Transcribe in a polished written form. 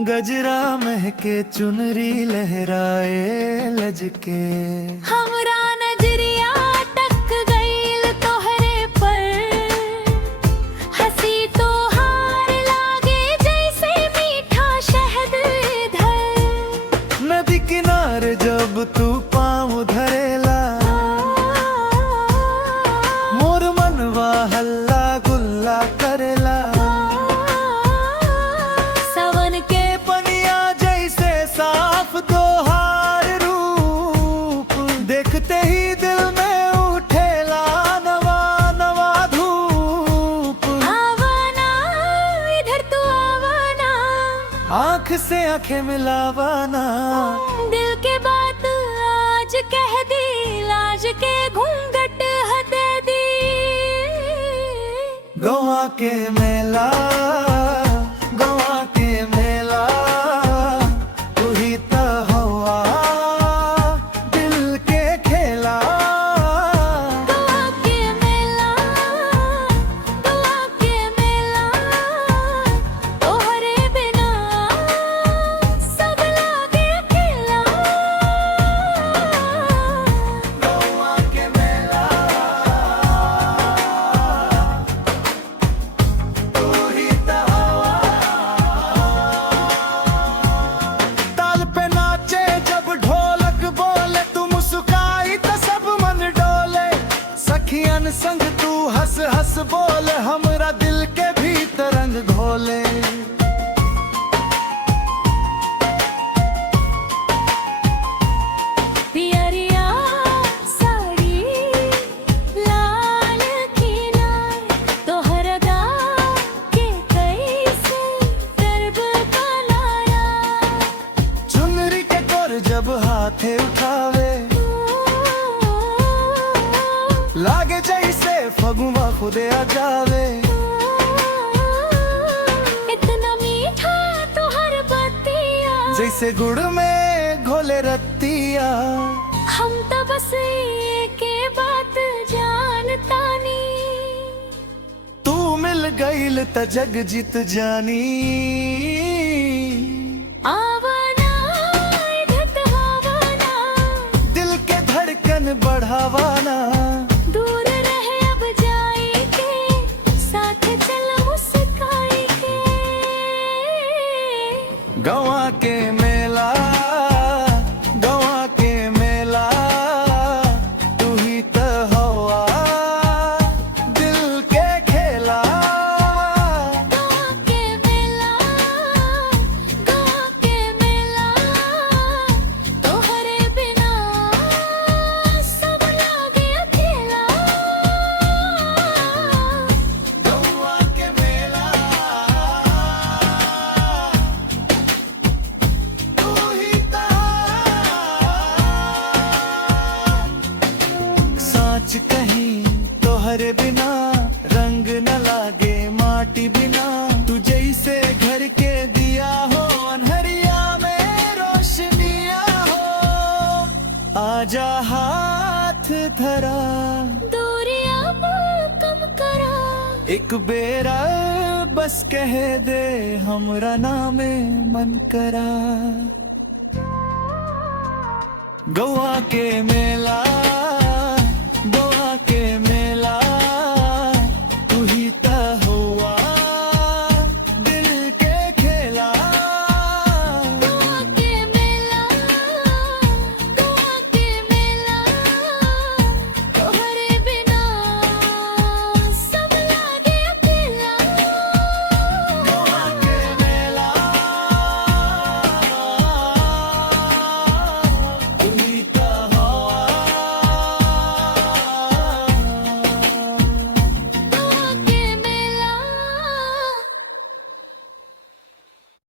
गजरा महके चुनरी लहराए लजके, हमरा नजरिया टक गईल तोहरे पर, हंसी तो हार लागे जैसे मीठा शहद इधर। नदी किनारे जब तू पाँव धरेला, मोर मनवा हल्ला गुल्ला करेला। सावन के पनिया जैसे साफ तोहार रूप, देखते ही दिल में उठेला नवा नवा धूप। आवाना इधर तू आवाना, आँख से आंखें मिलावाना, दिल के बात आज कह दी, लाज के घूंघट हटे दी। गवा के मेला, गवा के मेला, तू ही तो हवा दिल के खेला। गोवा के मेला, गोवा के मेला, तोहरे बिना सब लागे अकेला। गवा के मेला, तू ही तो हवा। ताल पे नाचे जब ढोलक बोले, तू मुस्काई तो सब मन डोले। सखियन संग तू हंस हंस बोले, हमरा दिल के भीतर रंग घोले। पियरिया साड़ी लाल किनार, तोहर गा के कैसे दर्द बनाया। चुनरी के कोर जब हाथे उठावे, लागे जैसे फगुआ खुदे आ जावे। इतना मीठा तोहर बतिया, जैसे गुड़ में घोले रत्तिया। हम तो बस के बात जानतानी। तू मिल गईल त जग जीत जानी। आवाना इधर तो आवाना, दिल के धड़कन बढ़ावाना, दूर रहे अब जाए के, साथ चल मुस्काई के। गवा के मेला, गवा के मेला, तू ही तो हवा दिल के खेला। गोवा के मेला, गोवा के मेला, तोहरे बिना सब लागे अकेला। गवा के मेला, तू ही तो साच कहीं तोहरे बिना रंग न लागे माटी बिना। तू जैसे घर के दिया हो, अनहरिया में रोशनिया हो। आजा हाथ धरा, दूरिया कम करा, एक बेरा बस कह दे हमरा नामे मन करा। गवा के मेला,